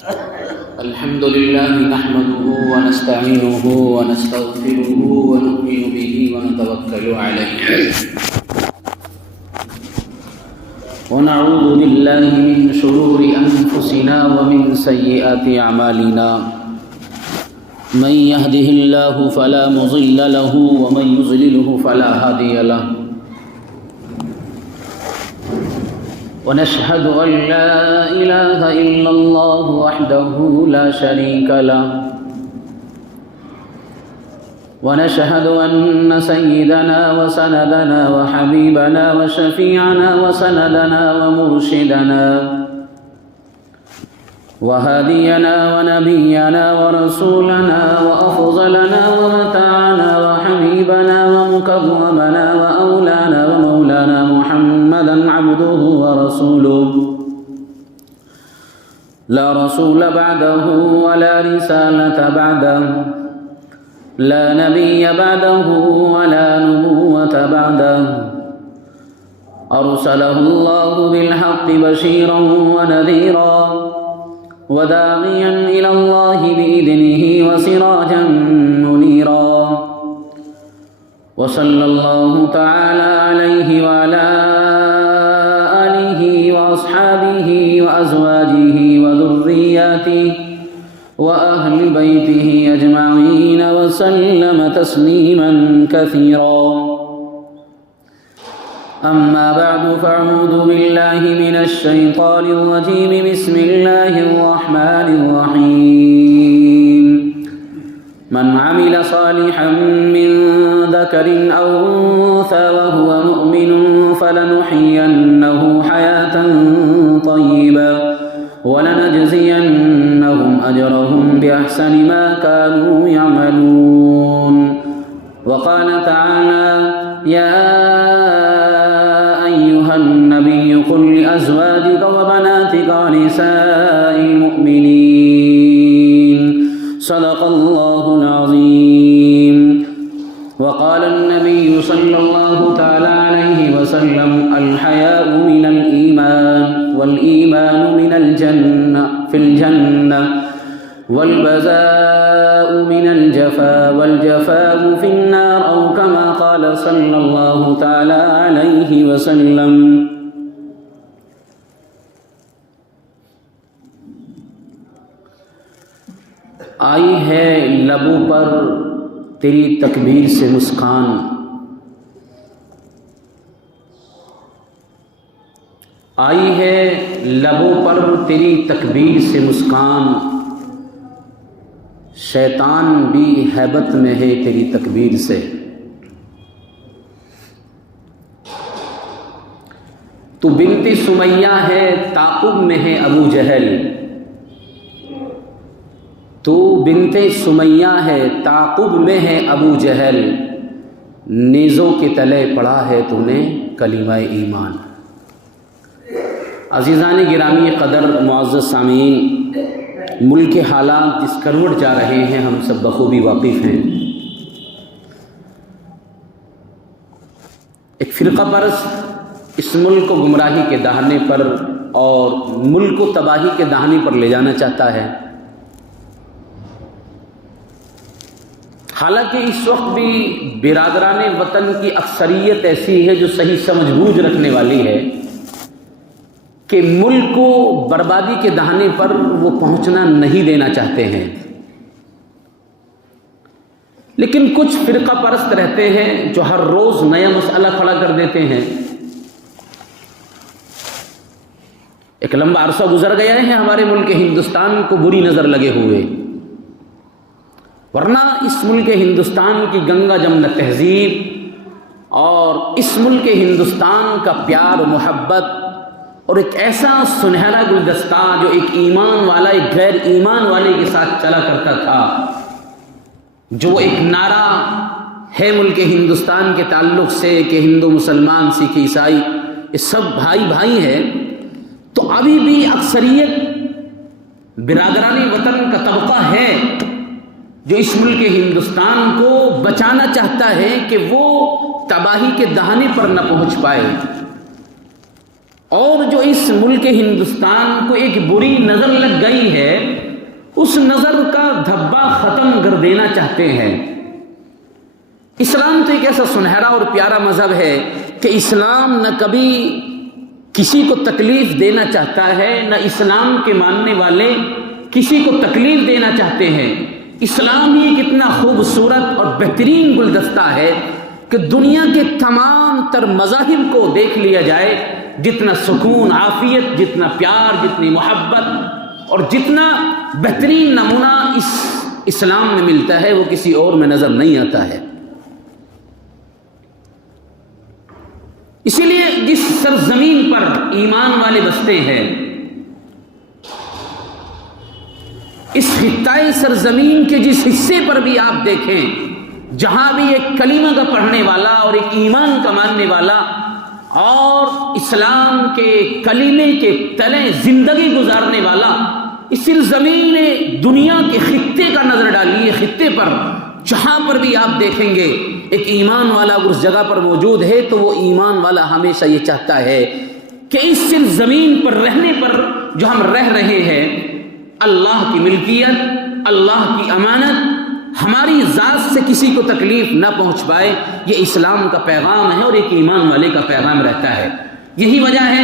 الحمد لله نحمده ونستعينه ونستغفره ونؤمن به ونتوكل عليه ونعوذ بالله من شرور أنفسنا ومن سيئات أعمالنا من يهده الله فلا مضل له ومن يضلله فلا هادي له ونشهد أن لا إله إلا الله وحده لا شريك له ونشهد أن سيدنا وسندنا وحبيبنا وشفيعنا وسندنا ومرشدنا وهادينا ونبينا ورسولنا وأفضلنا ومتاعنا وحبيبنا ومكرمنا وأولانا ومولانا محمدا عبده ورسوله لا رسول بعده ولا رسالة بعده لا نبي بعده ولا نبوة بعده أرسله الله بالحق بشيرا ونذيرا وداعيا إلى الله بإذنه وسراجا منيرا وصلى الله تعالى عليه وعلى آله وأصحابه وأزواجه وذرياته وأهل بيته أجمعين وسلم تسليما كثيرا أما بعد فأعوذ بالله من الشيطان الرجيم بسم الله الرحمن الرحيم من عمل صالحا من ذكر أو أنثى وهو مؤمن فلنحيينه حياة طيبة ولنجزينهم أجرهم بأحسن ما كانوا يعملون وقال تعالى يا أيها النبي قل لأزواجك وبناتك ونساء المؤمنين صدق الله العظيم وقال النبي صلى الله تعالى عليه وسلم الحياء من الإيمان والإيمان من الجنة في الجنة والبذاء من الجفاء والجفاء في النار أو كما قال صلى الله تعالى عليه وسلم آئی ہے لبوں پر تیری تکبیر سے مسکان آئی ہے لبوں پر تیری تکبیر سے مسکان شیطان بھی ہیبت میں ہے تیری تکبیر سے تو بنت سمیہ ہے تعقب میں ہے ابو جہل تو بنت سمیہ ہے تعقب میں ہے ابو جہل نیزوں کے تلے پڑا ہے تو نے کلمہ ایمان عزیزان گرامی قدر معزز سامعین ملک کے حالات جس کروٹ جا رہے ہیں ہم سب بخوبی واقف ہیں ایک فرقہ پرست اس ملک کو گمراہی کے دہانے پر اور ملک کو تباہی کے دہانے پر لے جانا چاہتا ہے حالانکہ اس وقت بھی برادران وطن کی اکثریت ایسی ہے جو صحیح سمجھ بوجھ رکھنے والی ہے کہ ملک کو بربادی کے دہانے پر وہ پہنچنا نہیں دینا چاہتے ہیں، لیکن کچھ فرقہ پرست رہتے ہیں جو ہر روز نیا مسئلہ کھڑا کر دیتے ہیں۔ ایک لمبا عرصہ گزر گیا ہے ہمارے ملک ہندوستان کو بری نظر لگے ہوئے، ورنہ اس ملک ہندوستان کی گنگا جمنا تہذیب اور اس ملک ہندوستان کا پیار و محبت اور ایک ایسا سنہرا گلدستہ جو ایک ایمان والا ایک غیر ایمان والے کے ساتھ چلا کرتا تھا، جو ایک نعرہ ہے ملک ہندوستان کے تعلق سے کہ ہندو مسلمان سکھ عیسائی یہ سب بھائی بھائی ہیں، تو ابھی بھی اکثریت برادران وطن کا طبقہ ہے جو اس ملک ہندوستان کو بچانا چاہتا ہے کہ وہ تباہی کے دہانے پر نہ پہنچ پائے۔ اور جو اس ملک ہندوستان کو ایک بری نظر لگ گئی ہے اس نظر کا دھبا ختم کر دینا چاہتے ہیں۔ اسلام تو ایک ایسا سنہرا اور پیارا مذہب ہے کہ اسلام نہ کبھی کسی کو تکلیف دینا چاہتا ہے، نہ اسلام کے ماننے والے کسی کو تکلیف دینا چاہتے ہیں۔ اسلام ہی ایک اتنا خوبصورت اور بہترین گلدستہ ہے کہ دنیا کے تمام تر مذاہب کو دیکھ لیا جائے، جتنا سکون، عافیت، جتنا پیار، جتنی محبت اور جتنا بہترین نمونہ اس اسلام میں ملتا ہے وہ کسی اور میں نظر نہیں آتا ہے۔ اسی لیے جس سرزمین پر ایمان والے بستے ہیں، اس خطۂ سرزمین کے جس حصے پر بھی آپ دیکھیں جہاں بھی ایک کلمہ کا پڑھنے والا اور ایک ایمان کا ماننے والا اور اسلام کے کلمے کے تلے زندگی گزارنے والا، اس سرزمین دنیا کے خطے کا نظر ڈالیے، خطے پر جہاں پر بھی آپ دیکھیں گے ایک ایمان والا اگر اس جگہ پر موجود ہے تو وہ ایمان والا ہمیشہ یہ چاہتا ہے کہ اس سرزمین پر رہنے پر جو ہم رہ رہے ہیں اللہ کی ملکیت، اللہ کی امانت ہماری ذات سے کسی کو تکلیف نہ پہنچ پائے۔ یہ اسلام کا پیغام ہے اور ایک ایمان والے کا پیغام رہتا ہے۔ یہی وجہ ہے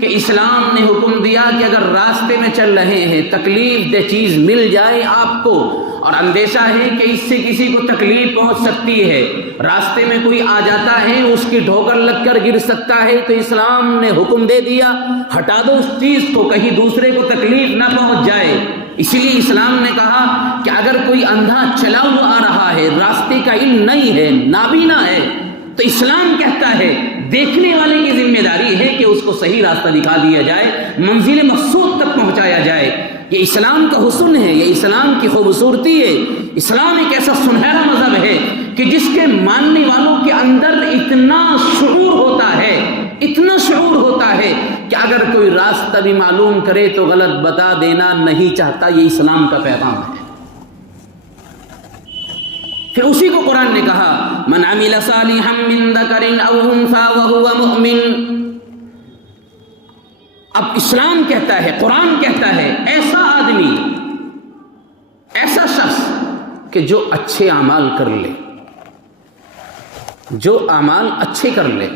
کہ اسلام نے حکم دیا کہ اگر راستے میں چل رہے ہیں تکلیف دہ چیز مل جائے آپ کو اور اندیشہ ہے کہ اس سے کسی کو تکلیف پہنچ سکتی ہے، راستے میں کوئی آ جاتا ہے اس کی ٹھوکر لگ کر گر سکتا ہے، تو اسلام نے حکم دے دیا ہٹا دو اس چیز کو، کہیں دوسرے کو تکلیف نہ پہنچ جائے۔ اسی لیے اسلام نے کہا کہ اگر کوئی اندھا چلا ہوا آ رہا ہے، راستے کا علم نہیں ہے، نابینا ہے، تو اسلام کہتا ہے دیکھنے والے کی ذمہ داری ہے کہ اس کو صحیح راستہ دکھا دیا جائے، منزل مقصود تک پہنچایا جائے۔ یہ اسلام کا حسن ہے، یہ اسلام کی خوبصورتی ہے۔ اسلام ایک ایسا سنہرا مذہب ہے کہ جس کے ماننے والوں کے اندر اتنا شعور ہوتا ہے، اتنا شعور ہوتا ہے کہ اگر کوئی راستہ بھی معلوم کرے تو غلط بتا دینا نہیں چاہتا۔ یہ اسلام کا پیغام ہے۔ پھر اسی کو قرآن نے کہا من عمل صالحا من ذکر او انثى وهو مؤمن۔ اب اسلام کہتا ہے، قرآن کہتا ہے ایسا آدمی، ایسا شخص کہ جو اچھے اعمال کر لے، جو اعمال اچھے کر لے،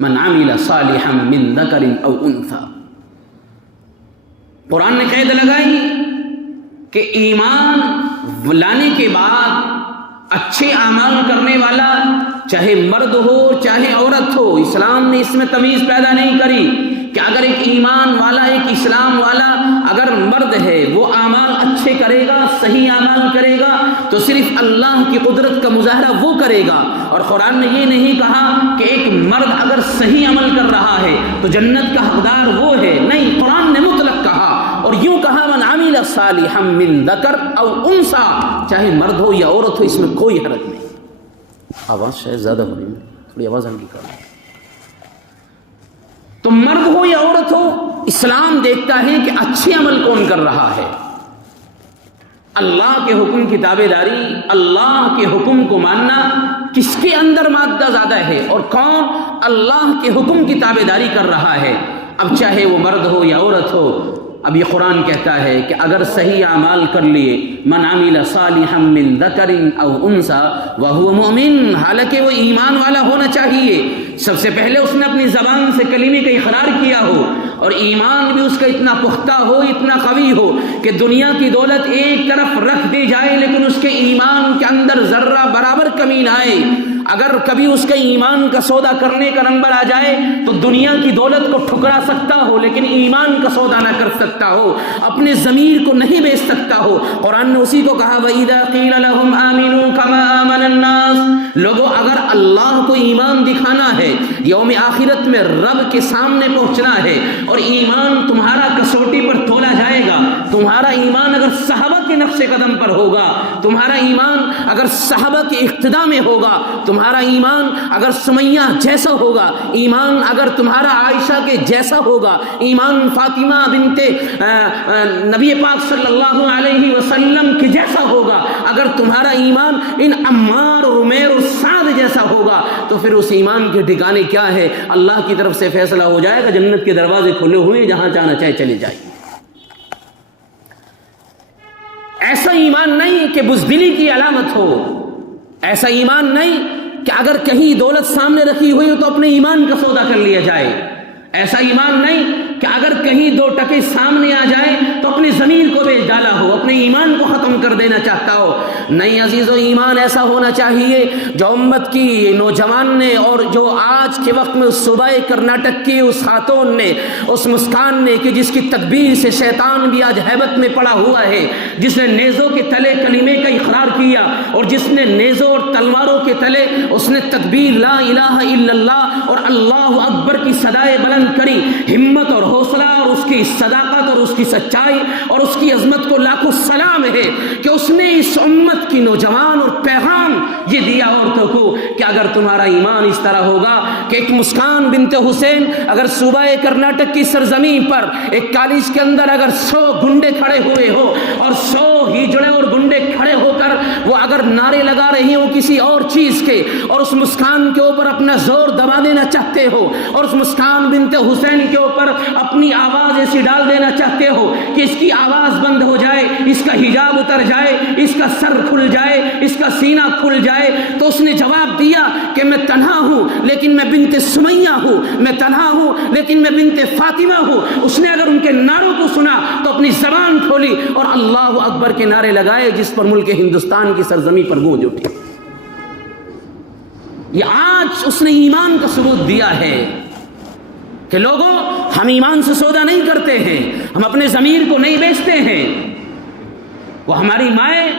من عمل صالحا من ذکر او انثى۔ قرآن نے قید لگائی کہ ایمان لانے کے بعد اچھے اعمال کرنے والا چاہے مرد ہو چاہے عورت ہو، اسلام نے اس میں تمیز پیدا نہیں کری کہ اگر ایک ایمان والا، ایک اسلام والا اگر مرد ہے وہ اعمال اچھے کرے گا، صحیح اعمال کرے گا تو صرف اللہ کی قدرت کا مظاہرہ وہ کرے گا۔ اور قرآن نے یہ نہیں کہا کہ ایک مرد اگر صحیح عمل کر رہا ہے تو جنت کا حقدار وہ ہے، نہیں، قرآن نے مطلق کہا اور یوں کہا من عمل صالحا من ذکر او انثى، چاہے مرد ہو یا عورت ہو، اس میں کوئی حرج نہیں۔ آواز شاید زیادہ ہو رہی ہے، تھوڑی آواز ہلکی کرو۔ تو مرد ہو یا عورت ہو، اسلام دیکھتا ہے کہ اچھے عمل کون کر رہا ہے۔ اللہ کے حکم کی تابع داری، اللہ کے حکم کو ماننا، کس کے اندر مادہ زیادہ ہے اور کون اللہ کے حکم کی تابع داری کر رہا ہے۔ اب چاہے وہ مرد ہو یا عورت ہو، اب یہ قرآن کہتا ہے کہ اگر صحیح اعمال کر لیے، من عمل صالحا من ذکر او انثى وهو مؤمن، حالانکہ وہ ایمان والا ہونا چاہیے، سب سے پہلے اس نے اپنی زبان سے کلمے کا اقرار کیا ہو اور ایمان بھی اس کا اتنا پختہ ہو، اتنا قوی ہو کہ دنیا کی دولت ایک طرف رکھ دی جائے لیکن اس کے ایمان کے اندر ذرہ برابر کمی نہ آئے۔ اگر کبھی اس کے ایمان کا سودا کرنے کا نمبر آ جائے تو دنیا کی دولت کو ٹھکرا سکتا ہو لیکن ایمان کا سودا نہ کر سکتا ہو، اپنے ضمیر کو نہیں بیچ سکتا ہو۔ قرآن نے اسی کو کہا وَإِذَا قِيلَ لَهُمْ آمِنُوا كَمَا آمَنَ النَّاسُ۔ لوگوں اگر اللہ کو ایمان دکھانا ہے، یوم آخرت میں رب کے سامنے پہنچنا ہے اور ایمان تمہارا کسوٹی پر تولا جائے گا، تمہارا ایمان اگر صحابہ کے نقش قدم پر ہوگا، تمہارا ایمان اگر صحابہ کی اقتداء میں ہوگا، تمہارا ایمان اگر سمیہ جیسا ہوگا، ایمان اگر تمہارا عائشہ کے جیسا ہوگا، ایمان فاطمہ بنت نبی پاک صلی اللہ علیہ وسلم کے جیسا ہوگا، اگر تمہارا ایمان ان عمار اور عمیر اور سعد جیسا ہوگا، تو پھر اس ایمان کے ٹھکانے کیا ہے؟ اللہ کی طرف سے فیصلہ ہو جائے گا، جنت کے دروازے کھلے ہوئے، جہاں جانا چاہے چلے جائے۔ ایسا ایمان نہیں کہ بزدلی کی علامت ہو، ایسا ایمان نہیں کہ اگر کہیں دولت سامنے رکھی ہوئی ہو تو اپنے ایمان کا سودا کر لیا جائے، ایسا ایمان نہیں کہ اگر کہیں دو ٹکے سامنے آ جائے تو اپنی ضمیر کو بیچ ڈالا ہو، اپنے ایمان کو ختم کر دینا چاہتا ہو۔ نہیں عزیزو، ایمان ایسا ہونا چاہیے جو امت کی نوجوان نے اور جو آج کے وقت میں صوبہ کرناٹک کی اس خاتون نے، اس مسکان نے، کہ جس کی تکبیر سے شیطان بھی آج ہیبت میں پڑا ہوا ہے، جس نے نیزوں کے تلے کلمے کا اقرار کیا اور جس نے نیزوں اور تلواروں کے تلے اس نے تکبیر لا الہ الا اللہ اور اللہ اکبر کی صدائے بلند کری، ہمت اور حوصلہ اور اس کی صداقت اور اس کی سچائی اور اس کی عظمت کو لاکھوں سلام ہے کہ اس نے اس امت کی نوجوان اور پیغام یہ دیا عورتوں کو کہ اگر تمہارا ایمان اس طرح ہوگا کہ ایک مسکان بنت حسین اگر صوبہ کرناٹک کی سرزمین پر ایک کالج کے اندر اگر 100 گنڈے کھڑے ہوئے ہو اور 100 ہجڑے اور گنڈے کھڑے ہو کر وہ اگر نعرے لگا رہی ہوں کسی اور چیز کے اور اس مسکان کے اوپر اپنا زور دبا دینا چاہتے ہو اور اس مسکان بنت حسین کے اوپر اپنی آواز ایسی ڈال دینا چاہتے ہو کہ اس کی آواز بند ہو جائے، اس کا حجاب اتر جائے، اس کا سر کھل جائے، اس کا سینہ کھل جائے، تو اس نے جواب دیا کہ میں تنہا ہوں لیکن میں بنت سمیہ ہوں، میں تنہا ہوں لیکن میں بنت فاطمہ ہوں۔ اس نے اگر ان کے نعروں کو سنا تو اپنی زبان کھولی اور اللہ اکبر کے نعرے لگائے، جس پر ملک ہندوستان کی سرزمین پر گونج اٹھی۔ یہ آج اس نے ایمان کا ثبوت دیا ہے کہ لوگوں، ہم ایمان سے سودا نہیں کرتے ہیں، ہم اپنے ضمیر کو نہیں بیچتے ہیں۔ وہ ہماری مائیں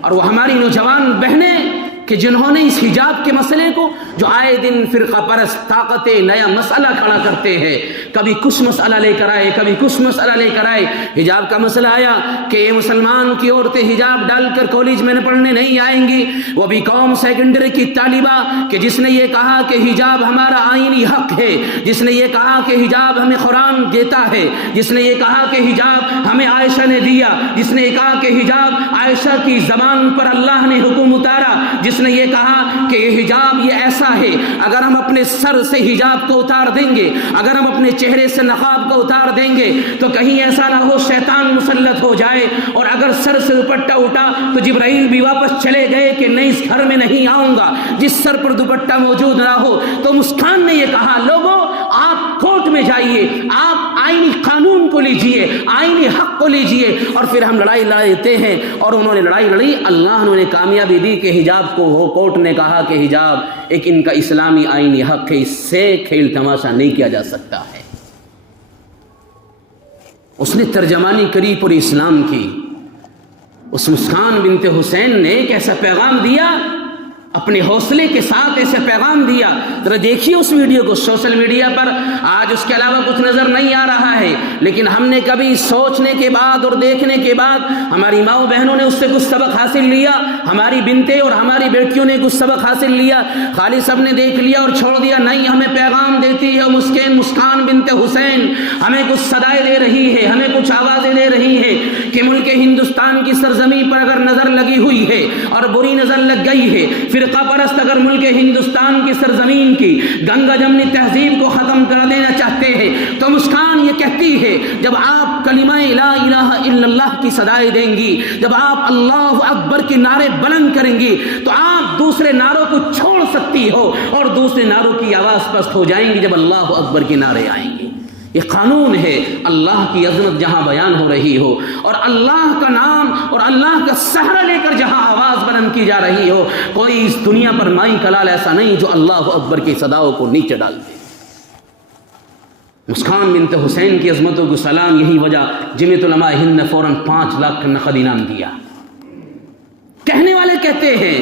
اور وہ ہماری نوجوان بہنیں کہ جنہوں نے اس حجاب کے مسئلے کو، جو آئے دن فرقہ پرست طاقتیں نیا مسئلہ کھڑا کرتے ہیں، کبھی کچھ مسئلہ لے کر آئے، کبھی کچھ مسئلہ لے کر آئے۔ حجاب کا مسئلہ آیا کہ یہ مسلمان کی عورتیں حجاب ڈال کر کالج میں پڑھنے نہیں آئیں گی، وہ بھی قوم سیکنڈری کی طالبہ کہ جس نے یہ کہا کہ حجاب ہمارا آئینی حق ہے، جس نے یہ کہا کہ حجاب ہمیں قرآن دیتا ہے، جس نے یہ کہا کہ حجاب ہمیں عائشہ نے دیا، جس نے یہ کہا کہ حجاب عائشہ کی زبان پر اللہ نے حکم اتارا، جس نے یہ کہا کہ یہ حجاب یہ ایسا ہے، اگر ہم اپنے سر سے حجاب کو اتار دیں گے، اگر ہم اپنے چہرے سے نقاب کو اتار دیں گے تو کہیں ایسا نہ ہو شیطان مسلط ہو جائے، اور اگر سر سے دوپٹہ اٹھا تو جبرائیل بھی واپس چلے گئے کہ نہیں اس گھر میں نہیں آؤں گا جس سر پر دوپٹہ موجود نہ ہو۔ تو مسکان نے یہ کہا، لوگوں آپ کورٹ میں جائیے، آپ آئینی قانون کو لیجئے، آئینی حق کو لیجئے، اور پھر ہم لڑائی لڑتے ہیں۔ اور انہوں نے لڑائی لڑی، اللہ نے کامیابی دی کہ حجاب کو وہ کورٹ نے کہا کہ حجاب ایک ان کا اسلامی آئینی حق ہے، اس سے کھیل تماشا نہیں کیا جا سکتا ہے۔ اس نے ترجمانی کری پوری اسلام کی۔ اس مسکان بنت حسین نے ایک ایسا پیغام دیا، اپنے حوصلے کے ساتھ ایسے پیغام دیا۔ ذرا دیکھیے اس ویڈیو کو، سوشل میڈیا پر آج اس کے علاوہ کچھ نظر نہیں آ رہا ہے، لیکن ہم نے کبھی سوچنے کے بعد اور دیکھنے کے بعد ہماری ماؤں بہنوں نے اس سے کچھ سبق حاصل لیا، ہماری بنتیں اور ہماری بیٹیوں نے کچھ سبق حاصل لیا۔ خالی سب نے دیکھ لیا اور چھوڑ دیا، نہیں، ہمیں پیغام دیتی ہے مسکان بنت حسین، ہمیں کچھ صدائے دے رہی ہے، ہمیں کچھ آوازیں دے رہی ہے کہ ملک ہندوستان کی سرزمین پر اگر نظر لگی ہوئی ہے اور بری نظر لگ گئی ہے، فرقہ پرست اگر ملک ہندوستان کی سرزمین کی گنگا جمنی تہذیب کو ختم کر دینا چاہتے ہیں، تو مسکان یہ کہتی ہے جب آپ کلمہ لا الہ الا اللہ کی صدائے دیں گی، جب آپ اللہ اکبر کے نعرے بلند کریں گی، تو آپ دوسرے نعروں کو چھوڑ سکتی ہو اور دوسرے نعروں کی آواز پست ہو جائیں گی جب اللہ اکبر کے نعرے آئیں گے۔ یہ قانون ہے، اللہ کی عظمت جہاں بیان ہو رہی ہو اور اللہ کا نام اور اللہ کا سہرا لے کر جہاں آواز بلند کی جا رہی ہو، کوئی اس دنیا پر مائی کلال ایسا نہیں جو اللہ اکبر کی صداؤں کو نیچے ڈال دے۔ مسکان بنت حسین کی عظمتوں کو سلام، یہی وجہ جمعیت علماء ہند نے فوراً 5 لاکھ کا نقد انعام دیا۔ کہنے والے کہتے ہیں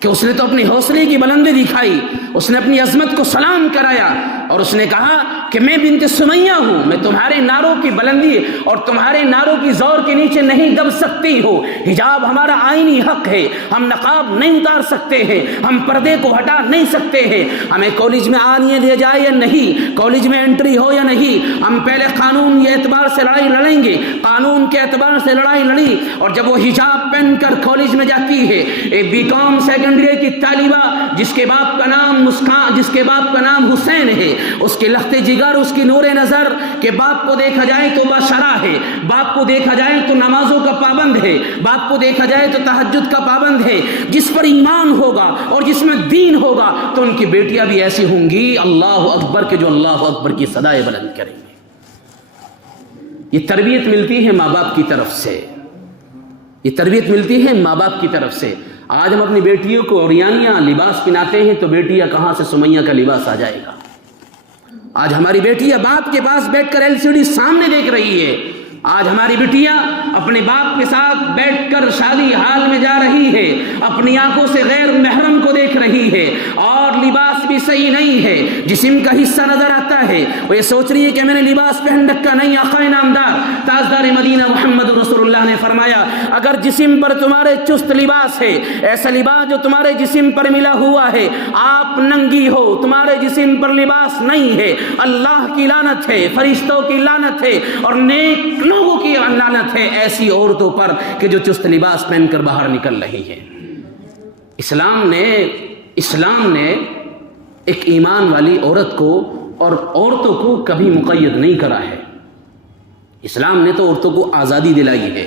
کہ اس نے تو اپنی حوصلے کی بلندی دکھائی، اس نے اپنی عظمت کو سلام کرایا، اور اس نے کہا کہ میں بنت سمیہ ہوں، میں تمہارے ناروں کی بلندی اور تمہارے ناروں کی زور کے نیچے نہیں دب سکتی ہوں، حجاب ہمارا آئینی حق ہے، ہم نقاب نہیں اتار سکتے ہیں، ہم پردے کو ہٹا نہیں سکتے ہیں، ہمیں کالج میں آنے دیا جائے یا نہیں، کالج میں انٹری ہو یا نہیں، ہم پہلے قانون کے اعتبار سے لڑائی لڑیں گے، قانون کے اعتبار سے لڑائی لڑی، اور جب وہ حجاب پہن کر کالج میں جاتی ہے، ایک بی کام سیکنڈری کی طالبہ جس کے باپ کا نام مسکان، جس کے باپ کا نام حسین ہے، اس کے لخت جگر، اس کی نور نظر کہ باپ کو دیکھا جائے تو بشرا ہے، باپ کو دیکھا جائے تو نمازوں کا پابند ہے، باپ کو دیکھا جائے تو تہجد کا پابند ہے، جس پر ایمان ہوگا اور جس میں دین ہوگا تو ان کی بیٹیاں بھی ایسی ہوں گی اللہ اکبر کے جو اللہ اکبر کی صدائیں بلند کریں گے۔ یہ تربیت ملتی ہے ماں باپ کی طرف سے، یہ تربیت ملتی ہے ماں باپ کی طرف سے۔ آج ہم اپنی بیٹیوں کو اوریانیاں لباس پہناتے ہیں تو بیٹیاں کہاں سے سمیہ کا لباس آ جائے گا۔ آج ہماری بیٹیاں باپ کے پاس بیٹھ کر LCD سامنے دیکھ رہی ہے، آج ہماری بیٹیاں اپنے باپ کے ساتھ بیٹھ کر شادی حال میں جا رہی ہے، اپنی آنکھوں سے غیر محرم کو دیکھ رہی ہے، اور لباس بھی صحیح نہیں ہے، جسم کا حصہ نظر آتا ہے، وہ یہ سوچ رہی ہے کہ میں نے لباس پہن رکھا نہیں۔ آقا نامدار تاجدار مدینہ محمد رسول اللہ نے فرمایا اگر جسم پر تمہارے چست لباس ہے، ایسا لباس جو تمہارے جسم پر ملا ہوا ہے، آپ ننگی ہو، تمہارے جسم پر لباس نہیں ہے، اللہ کی لعنت ہے، فرشتوں کی لعنت ہے، اور نیک لوگوں کی لعنت ہے ایسی عورتوں پر کہ جو چست لباس پہن کر باہر نکل رہی ہے۔ اسلام نے ایک ایمان والی عورت کو اور عورتوں کو کبھی مقید نہیں کرا ہے، اسلام نے تو عورتوں کو آزادی دلائی ہے۔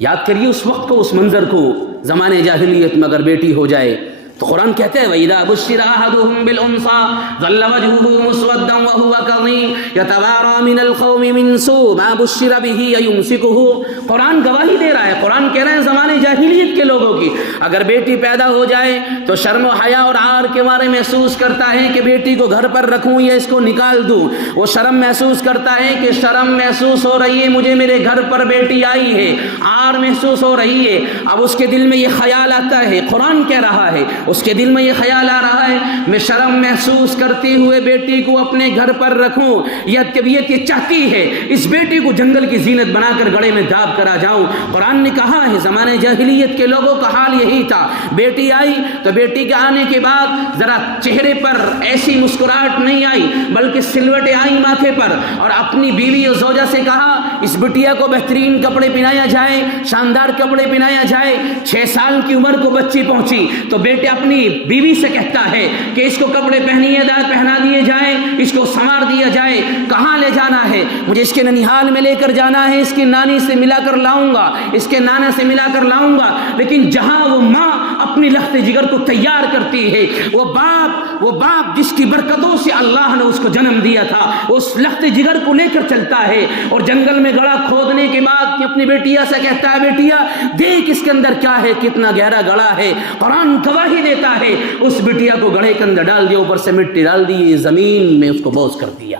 یاد کریے اس وقت کو، اس منظر کو، زمانے جاہلیت میں اگر بیٹی ہو جائے تو قرآن کہتے ہیں وَإِذَا بُشِّرَ أَحَدُهُم بِالْأُنثَىٰ ظَلَّ وَجْهُهُ مُسْوَدًّا وَهُوَ كَظِيمٌ يَتَوَارَىٰ مِنَ الْقَوْمِ مِنْ سُوءِ مَا بُشِّرَ بِهِ أَيُمْسِكُهُ۔ قرآن گواہی دے رہا ہے، قرآن کہہ رہے ہیں زمانے جاہلیت کے لوگوں کی اگر بیٹی پیدا ہو جائے تو شرم و حیا اور عار کے بارے محسوس کرتا ہے کہ بیٹی کو گھر پر رکھوں یا اس کو نکال دوں، وہ شرم محسوس کرتا ہے کہ شرم محسوس ہو رہی ہے مجھے میرے گھر پر بیٹی آئی ہے، عار محسوس ہو رہی ہے، اب اس کے دل میں یہ خیال آتا ہے، قرآن کہہ رہا ہے اس کے دل میں یہ خیال آ رہا ہے میں شرم محسوس کرتے ہوئے بیٹی کو اپنے گھر پر رکھوں، یا طبیعت یہ چاہتی ہے اس بیٹی کو جنگل کی زینت بنا کر گڑے میں داب کر آ جاؤں۔ قرآن نے کہا ہے زمانے جاہلیت کے لوگوں کا حال یہی تھا، بیٹی آئی تو بیٹی کے آنے کے بعد ذرا چہرے پر ایسی مسکراہٹ نہیں آئی بلکہ سلوٹیں آئی ماتھے پر، اور اپنی بیوی اور زوجہ سے کہا اس بٹیا کو بہترین کپڑے پہنایا جائے، شاندار کپڑے پہنایا جائے۔ 6 سال کی عمر کو بچی پہنچی تو بیٹے اپنی بیوی سے کہتا ہے کہ اس کو کپڑے پہنا دیے جائیں، اس کو سنوار دیا جائے، کہاں لے جانا ہے؟ مجھے اس کے ننیحال میں لے کر جانا ہے، اس کی نانی سے ملا کر لاؤں گا، اس کے نانا سے ملا کر لاؤں گا۔ لیکن جہاں وہ ماں اپنی لخت جگر کو تیار کرتی ہے، وہ باپ جس کی برکتوں سے اللہ نے اس کو جنم دیا تھا اس لخت جگر کو لے کر چلتا ہے، اور جنگل میں گڑھا کھودنے کے بعد اپنی بیٹیا سے کہتا ہے بیٹیا دیکھ اس کے اندر کیا ہے، کتنا گہرا گڑھا ہے۔ قرآن گواہی دیتا ہے اس بٹیا کو گڑھے کے اندر ڈال دیا، اوپر سے مٹی ڈال دی، زمین میں اس کو بوس کر دیا۔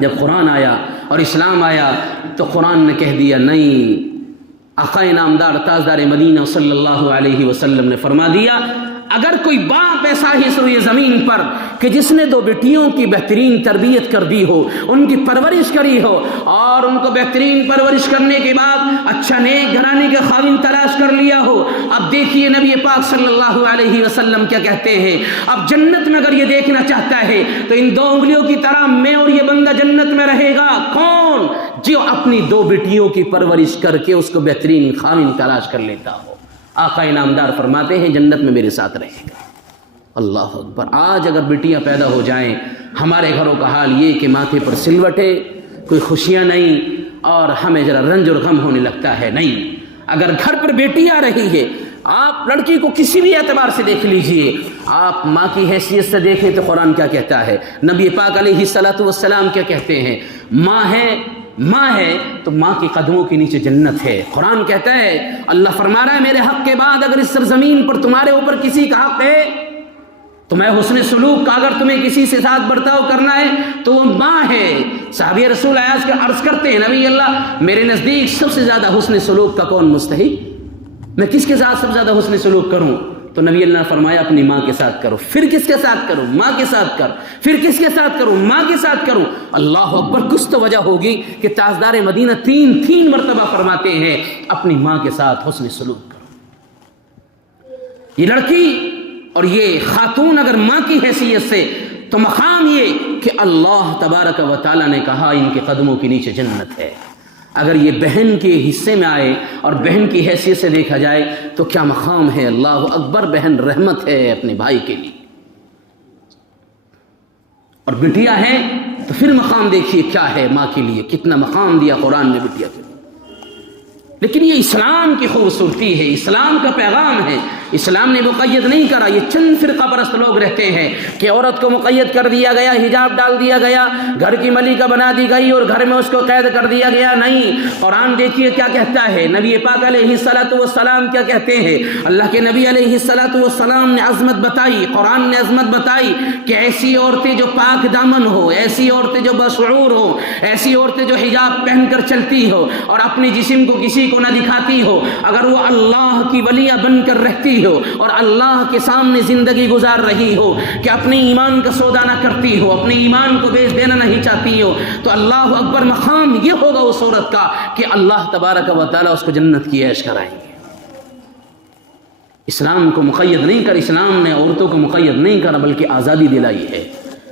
جب قرآن آیا اور اسلام آیا تو قرآن نے کہہ دیا نہیں، آقا نامدار تاجدار مدینہ صلی اللہ علیہ وسلم نے فرما دیا اگر کوئی باپ ایسا ہی سوئے زمین پر کہ جس نے 2 بیٹیوں کی بہترین تربیت کر دی ہو، ان کی پرورش کری ہو، اور ان کو بہترین پرورش کرنے کے بعد اچھا نیک گھرانے کے خاوند تلاش کر لیا ہو، اب دیکھیے نبی پاک صلی اللہ علیہ وسلم کیا کہتے ہیں، اب جنت میں اگر یہ دیکھنا چاہتا ہے تو ان 2 انگلیوں کی طرح میں اور یہ بندہ جنت میں رہے گا۔ کون؟ جو اپنی 2 بیٹیوں کی پرورش کر کے اس کو بہترین خاوند تلاش کر لیتا ہو۔ آقا انعامدار فرماتے ہیں جنت میں میرے ساتھ رہے گا۔ اللہ اکبر۔ آج اگر بیٹیاں پیدا ہو جائیں، ہمارے گھروں کا حال یہ کہ ماتھے پر سلوٹ ہے، کوئی خوشیاں نہیں، اور ہمیں ذرا رنج اور غم ہونے لگتا ہے۔ نہیں، اگر گھر پر بیٹی آ رہی ہے، آپ لڑکی کو کسی بھی اعتبار سے دیکھ لیجئے، آپ ماں کی حیثیت سے دیکھیں تو قرآن کیا کہتا ہے، نبی پاک علیہ الصلوۃ والسلام کیا کہتے ہیں، ماں ہے تو ماں کے قدموں کے نیچے جنت ہے۔ قرآن کہتا ہے، اللہ فرما رہا ہے میرے حق کے بعد اگر اس سرزمین پر تمہارے اوپر کسی کا حق ہے تو میں حسن سلوک کا، اگر تمہیں کسی سے ساتھ برتاؤ کرنا ہے تو وہ ماں ہے۔ صحابی رسول ایاز کے عرض کرتے ہیں نبی اللہ میرے نزدیک سب سے زیادہ حسن سلوک کا کون مستحق، میں کس کے ساتھ سب سے زیادہ حسن سلوک کروں؟ تو نبی اللہ نے فرمایا اپنی ماں کے ساتھ کرو. پھر کس کے ساتھ کروں؟ ماں کے ساتھ کر. پھر کس کے ساتھ کروں؟ ماں کے ساتھ کروں. اللہ اکبر. کچھ تو وجہ ہوگی کہ تاجدار مدینہ تین مرتبہ فرماتے ہیں اپنی ماں کے ساتھ حسن سلوک کرو. یہ لڑکی اور یہ خاتون اگر ماں کی حیثیت سے، تو مقام یہ کہ اللہ تبارک و تعالیٰ نے کہا ان کے قدموں کے نیچے جنت ہے. اگر یہ بہن کے حصے میں آئے اور بہن کی حیثیت سے دیکھا جائے تو کیا مقام ہے. اللہ اکبر. بہن رحمت ہے اپنے بھائی کے لیے، اور بٹیا ہے تو پھر مقام دیکھیے کیا ہے ماں کے لیے. کتنا مقام دیا قرآن نے بٹیا کے لیے. لیکن یہ اسلام کی خوبصورتی ہے، اسلام کا پیغام ہے. اسلام نے مقید نہیں کرا. یہ چند فرقہ پرست لوگ رہتے ہیں کہ عورت کو مقید کر دیا گیا، حجاب ڈال دیا گیا، گھر کی ملکہ بنا دی گئی اور گھر میں اس کو قید کر دیا گیا. نہیں، قرآن دیکھیے کیا کہتا ہے. نبی پاک علیہ الصلوۃ والسلام کیا کہتے ہیں. اللہ کے نبی علیہ الصلوۃ والسلام نے عظمت بتائی، قرآن نے عظمت بتائی کہ ایسی عورتیں جو پاک دامن ہو، ایسی عورتیں جو بشعور ہو، ایسی عورتیں جو حجاب پہن کر چلتی ہو اور اپنے جسم کو کسی کو نہ دکھاتی ہو، اگر وہ اللہ کی ولیہ بن کر رہتی ہو اور اللہ کے سامنے زندگی گزار رہی ہو کہ اپنے ایمان کا سودا نہ کرتی ہو، اپنے ایمان کو بیچ دینا نہیں چاہتی ہو، تو اللہ اکبر مقام یہ ہوگا اس عورت کا کہ اللہ تبارک و تعالیٰ اس کو جنت کی عیش کرائیں گے. اسلام کو مقید نہیں کر، اسلام نے عورتوں کو مقید نہیں کرا بلکہ آزادی دلائی ہے.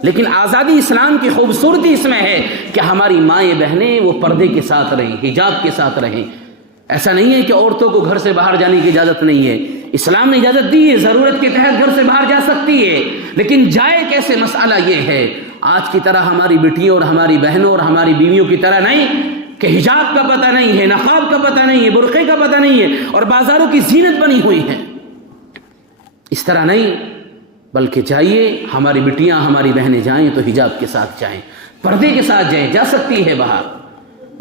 لیکن آزادی اسلام کی خوبصورتی اس میں ہے کہ ہماری مائیں بہنیں وہ پردے کے ساتھ رہیں، حجاب کے ساتھ رہیں. ایسا نہیں ہے کہ عورتوں کو گھر سے باہر جانے کی اجازت نہیں ہے. اسلام نے اجازت دی ہے، ضرورت کے تحت گھر سے باہر جا سکتی ہے، لیکن جائے کیسے مسئلہ یہ ہے. آج کی طرح ہماری بیٹیوں اور ہماری بہنوں اور ہماری بیویوں کی طرح نہیں کہ حجاب کا پتہ نہیں ہے، نقاب کا پتہ نہیں ہے، برقعے کا پتہ نہیں ہے اور بازاروں کی زینت بنی ہوئی ہے. اس طرح نہیں، بلکہ جائیے ہماری بیٹیاں ہماری بہنیں جائیں تو حجاب کے ساتھ جائیں، پردے کے ساتھ جائیں. جا سکتی ہے باہر.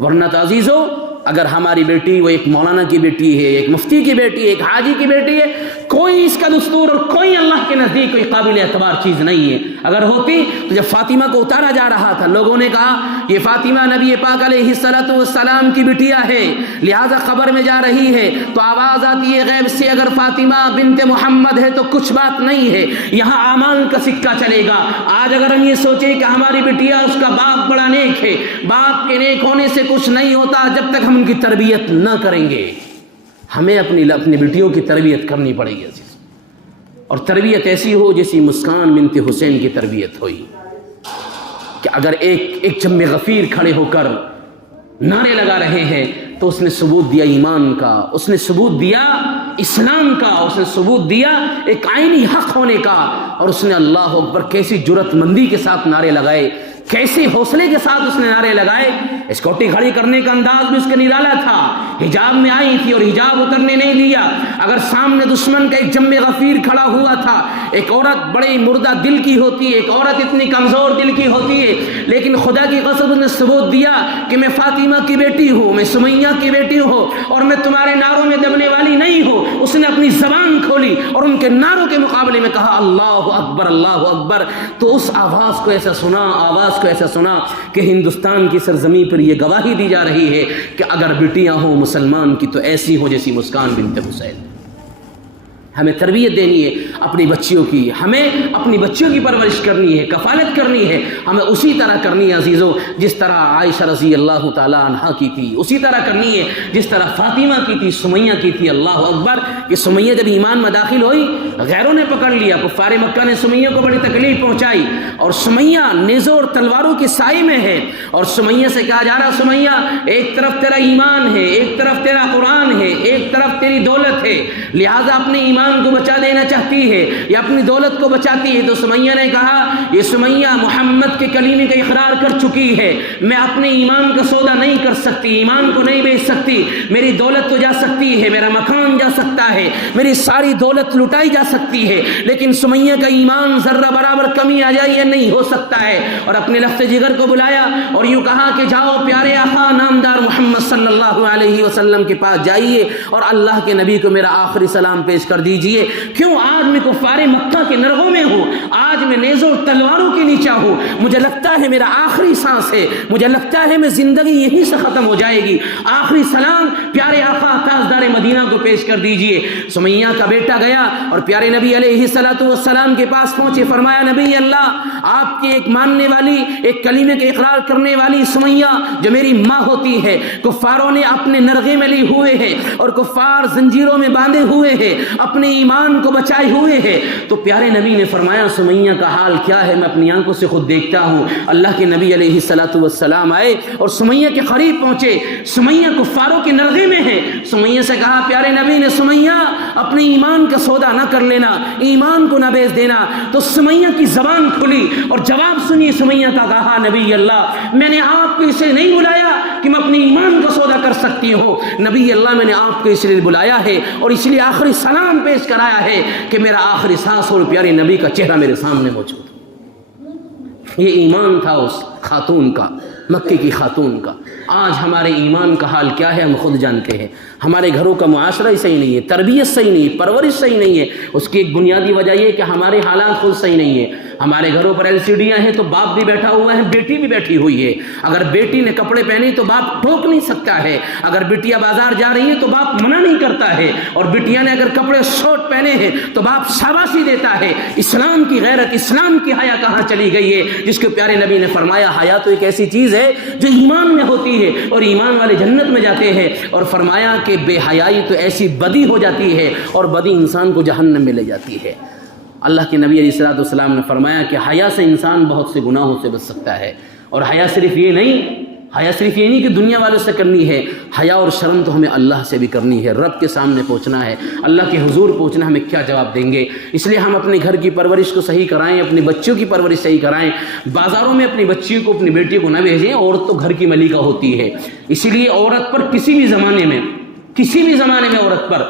ورنہ تو عزیزو اگر ہماری بیٹی وہ ایک مولانا کی بیٹی ہے، ایک مفتی کی بیٹی ہے، ایک حاجی کی بیٹی ہے، کوئی اس کا دستور اور کوئی اللہ کے نزدیک کوئی قابل اعتبار چیز نہیں ہے. اگر ہوتی تو جب فاطمہ کو اتارا جا رہا تھا لوگوں نے کہا یہ فاطمہ نبی پاک علیہ الصلوۃ والسلام کی بٹیا ہے، لہذا قبر میں جا رہی ہے، تو آواز آتی ہے غیب سے اگر فاطمہ بنت محمد ہے تو کچھ بات نہیں ہے، یہاں اعمال کا سکہ چلے گا. آج اگر ہم یہ سوچیں کہ ہماری بٹیا اس کا باپ بڑا نیک ہے، باپ کے نیک ہونے سے کچھ نہیں ہوتا جب تک ہم ان کی تربیت نہ کریں گے. ہمیں اپنی بیٹیوں کی تربیت کرنی پڑے گی اور تربیت ایسی ہو جیسی مسکان بنت حسین کی تربیت ہوئی کہ اگر ایک جم غفیر کھڑے ہو کر نعرے لگا رہے ہیں تو اس نے ثبوت دیا ایمان کا، اس نے ثبوت دیا اسلام کا، اس نے ثبوت دیا ایک آئینی حق ہونے کا. اور اس نے اللہ اکبر کیسی جرأت مندی کے ساتھ نعرے لگائے، کیسے حوصلے کے ساتھ اس نے نعرے لگائے. اسکوٹی کھڑی کرنے کا انداز بھی اس کا نرالا تھا. حجاب میں آئی تھی اور حجاب اترنے نہیں دیا. اگر سامنے دشمن کا ایک جم غفیر کھڑا ہوا تھا، ایک عورت بڑی مردہ دل کی ہوتی ہے، ایک عورت اتنی کمزور دل کی ہوتی ہے، لیکن خدا کی قسم اس نے ثبوت دیا کہ میں فاطمہ کی بیٹی ہوں، میں سمیہ کی بیٹی ہوں اور میں تمہارے نعروں میں دبنے والی نہیں ہوں. اس نے اپنی زبان کھولی اور ان کے نعروں کے مقابلے میں کہا اللہ اکبر اللہ اکبر. تو اس آواز کو ایسا سنا کہ ہندوستان کی سرزمین پر یہ گواہی دی جا رہی ہے کہ اگر بیٹیاں ہوں مسلمان کی تو ایسی ہو جیسی مسکان بنت حسین. ہمیں تربیت دینی ہے اپنی بچیوں کی، ہمیں اپنی بچیوں کی پرورش کرنی ہے، کفالت کرنی ہے. ہمیں اسی طرح کرنی ہے عزیزوں جس طرح عائشہ رضی اللہ تعالی عنہا کی تھی، اسی طرح کرنی ہے جس طرح فاطمہ کی تھی، سمیہ کی تھی. اللہ اکبر. کہ سمیہ جب ایمان میں داخل ہوئی غیروں نے پکڑ لیا، کفار مکہ نے سمیہ کو بڑی تکلیف پہنچائی اور سمیہ نیزوں اور تلواروں کی سائے میں ہے اور سمیہ سے کہا جا رہا سمیہ ایک طرف تیرا ایمان ہے، ایک طرف تیرا قرآن ہے، ایک طرف تیری دولت ہے، لہذا اپنے ایمان کو بچا دینا چاہتی ہے یا اپنی دولت کو بچاتی ہے. تو سمیہ نے کہا یہ سمیہ محمد کے کلیمے کا اقرار کر چکی ہے، میں اپنے ایمان کا سودا نہیں کر سکتی، ایمان کو نہیں بیچ سکتی. میری دولت تو جا سکتی ہے، میرا مکان جا سکتا ہے، میری ساری دولت لٹائی جا سکتی ہے، لیکن سمیہ کا ایمان ذرہ برابر کمی آ جائے یہ نہیں ہو سکتا ہے. اور اپنے لفظ جگر کو بلایا اور یوں کہا کہ جاؤ پیارے آقا نامدار محمد صلی اللہ علیہ وسلم کے پاس جائیے اور اللہ کے نبی کو میرا آخری سلام پیش کر دیجیے دیجئے. کیوں آج میں کفار مکہ کے نرغوں میں ہوں, آج میں نیزوں اور تلواروں کے نیچے ہوں. مجھے لگتا ہے میرا آخری سانس ہے, مجھے لگتا ہے میں زندگی یہیں سے ختم ہو جائے گی. آخری سلام پیارے آقا تاجدار مدینہ کو پیش کر دیجئے. سمیہ کا بیٹا گیا اور پیارے نبی علیہ السلام کے پاس پہنچے. فرمایا نبی اللہ, آپ کے ایک ماننے والی, ایک کلمے کے اقرار کرنے والی سمیہ جو میری ماں ہوتی ہے, کفاروں نے اپنے نرغے میں لی ہوئے ہیں اور کفار زنجیروں میں باندھے ہوئے ہیں, اپنے ایمان کو بچائے ہوئے ہیں. تو پیارے نبی نے فرمایا سمیہ کا حال کیا ہے؟ میں اپنی آنکھوں سے خود دیکھتا ہوں. اللہ کے نبی علیہ السلام آئے اور سمیہ کے قریب پہنچے. سمیہ کفاروں کے نرغے میں ہے. سمیہ سے کہا, پیارے نبی نے, سمیہ اپنے ایمان کا سودا نہ کر لینا, ایمان کو نہ بیچ دینا. تو سمیہ کی زبان کھلی اور جواب سنی. سمیہ کا کہا, نبی اللہ, میں نے آپ کو اسے نہیں بلایا کہ میں اپنے ایمان کا سودا کر سکتی ہوں. نبی اللہ, میں نے آپ کو اس لیے بلایا ہے اور اس لیے آخری سلام پیش کرایا ہے کہ میرا آخری سانس اور پیارے نبی کا چہرہ میرے سامنے موجود. یہ ایمان تھا اس خاتون کا, مکے کی خاتون کا. آج ہمارے ایمان کا حال کیا ہے ہم خود جانتے ہیں. ہمارے گھروں کا معاشرہ ہی صحیح نہیں ہے, تربیت صحیح نہیں ہے, پرورش صحیح نہیں ہے. اس کی ایک بنیادی وجہ یہ کہ ہمارے حالات خود صحیح نہیں ہے. ہمارے گھروں پر LCDیاں ہیں تو باپ بھی بیٹھا ہوا ہے, بیٹی بھی بیٹھی ہوئی ہے. اگر بیٹی نے کپڑے پہنے تو باپ ٹوک نہیں سکتا ہے. اگر بیٹیاں بازار جا رہی ہیں تو باپ منع نہیں کرتا ہے. اور بیٹیاں نے اگر کپڑے شارٹ پہنے ہیں تو باپ شاباشی دیتا ہے. اسلام کی غیرت, اسلام کی حیا کہاں چلی گئی ہے, جس کو پیارے نبی نے فرمایا حیا تو ایک ایسی چیز ہے جو ایمان میں ہوتی ہے اور ایمان والے جنت میں جاتے ہیں. اور فرمایا کہ بے حیائی تو ایسی بدی ہو جاتی ہے اور بدی انسان کو جہنم میں لے جاتی ہے. اللہ کے نبی علیہ السلام نے فرمایا کہ حیا سے انسان بہت سے گناہوں سے بچ سکتا ہے. اور حیا صرف یہ نہیں کہ دنیا والوں سے کرنی ہے, حیا اور شرم تو ہمیں اللہ سے بھی کرنی ہے. رب کے سامنے پہنچنا ہے, اللہ کے حضور پہنچنا, ہمیں کیا جواب دیں گے. اس لیے ہم اپنے گھر کی پرورش کو صحیح کرائیں, اپنے بچوں کی پرورش صحیح کرائیں. بازاروں میں اپنی بچیوں کو, اپنی بیٹی کو نہ بھیجیں. عورت تو گھر کی ملکہ ہوتی ہے. اسی لیے عورت پر کسی بھی زمانے میں عورت پر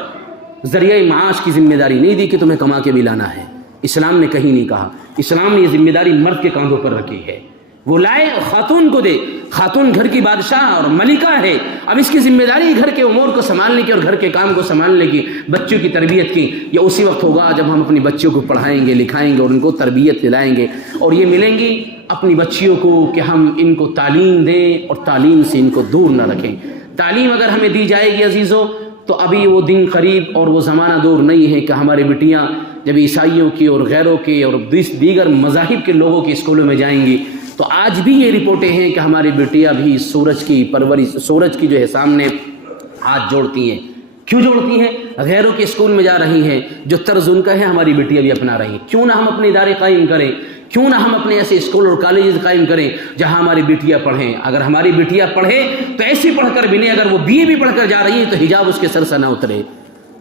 ذریعہ معاش کی ذمہ داری نہیں دی کہ تمہیں کما کے بھی لانا ہے. اسلام نے کہیں نہیں کہا. اسلام نے یہ ذمہ داری مرد کے کاندھوں پر رکھی ہے. وہ لائے خاتون کو دے. خاتون گھر کی بادشاہ اور ملکہ ہے. اب اس کی ذمہ داری گھر کے امور کو سنبھالنے کی اور گھر کے کام کو سنبھالنے کی, بچوں کی تربیت کی. یہ اسی وقت ہوگا جب ہم اپنی بچیوں کو پڑھائیں گے, لکھائیں گے اور ان کو تربیت دلائیں گے. اور یہ ملیں گی اپنی بچیوں کو کہ ہم ان کو تعلیم دیں اور تعلیم سے ان کو دور نہ رکھیں. تعلیم اگر ہمیں دی جائے گی عزیزو تو ابھی وہ دن قریب اور وہ زمانہ دور نہیں ہے کہ ہماری بیٹیاں جب عیسائیوں کی اور غیروں کے اور دیگر مذاہب کے لوگوں کے اسکولوں میں جائیں گی. تو آج بھی یہ رپورٹیں ہیں کہ ہماری بیٹیاں بھی سورج کی جو ہے سامنے ہاتھ جوڑتی ہیں. کیوں جوڑتی ہیں؟ غیروں کے اسکول میں جا رہی ہیں, جو طرز ان کا ہے ہماری بیٹیاں بھی اپنا رہی ہیں. کیوں نہ ہم اپنے ادارے قائم کریں, کیوں نہ ہم اپنے ایسے اسکول اور کالجز قائم کریں جہاں ہماری بیٹیاں پڑھیں. اگر ہماری بیٹیاں پڑھیں تو ایسی پڑھ کر بھی نہیں, اگر وہ BA بھی پڑھ کر جا رہی ہیں تو حجاب اس کے سر سے نہ اترے.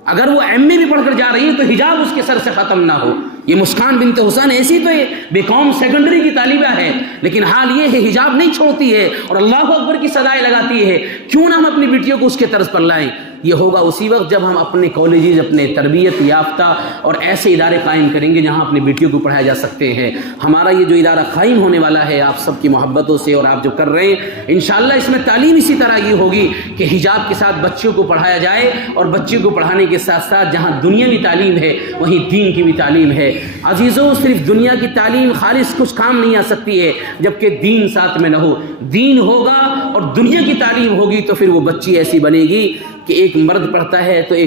اگر وہ MA بھی پڑھ کر جا رہی ہیں تو حجاب اس کے سر سے ختم نہ ہو. یہ مسکان بنت حسین ایسی تو یہ BCom سیکنڈری کی طالبہ ہے, لیکن حال یہ ہے حجاب نہیں چھوڑتی ہے اور اللہ اکبر کی صدائیں لگاتی ہے. کیوں نہ ہم اپنی بیٹیوں کو اس کے طرز پر لائیں. یہ ہوگا اسی وقت جب ہم اپنے کالجز, اپنے تربیت یافتہ اور ایسے ادارے قائم کریں گے جہاں اپنی بیٹیوں کو پڑھایا جا سکتے ہیں. ہمارا یہ جو ادارہ قائم ہونے والا ہے آپ سب کی محبتوں سے اور آپ جو کر رہے ہیں, انشاءاللہ اس میں تعلیم اسی طرح کی ہوگی کہ حجاب کے ساتھ بچوں کو پڑھایا جائے اور بچوں کو پڑھانے کے ساتھ ساتھ جہاں دنیاوی تعلیم ہے وہیں دین کی بھی تعلیم ہے. عزیزوں, صرف دنیا کی تعلیم خالص کچھ کام نہیں آ سکتی ہے جبکہ دین ساتھ میں نہ ہو. دین ہوگا اور دنیا کی تعلیم ہوگی تو پھر وہ بچی ایسی بنے گی کہ ایک مرد پڑھتا ہے تو ایک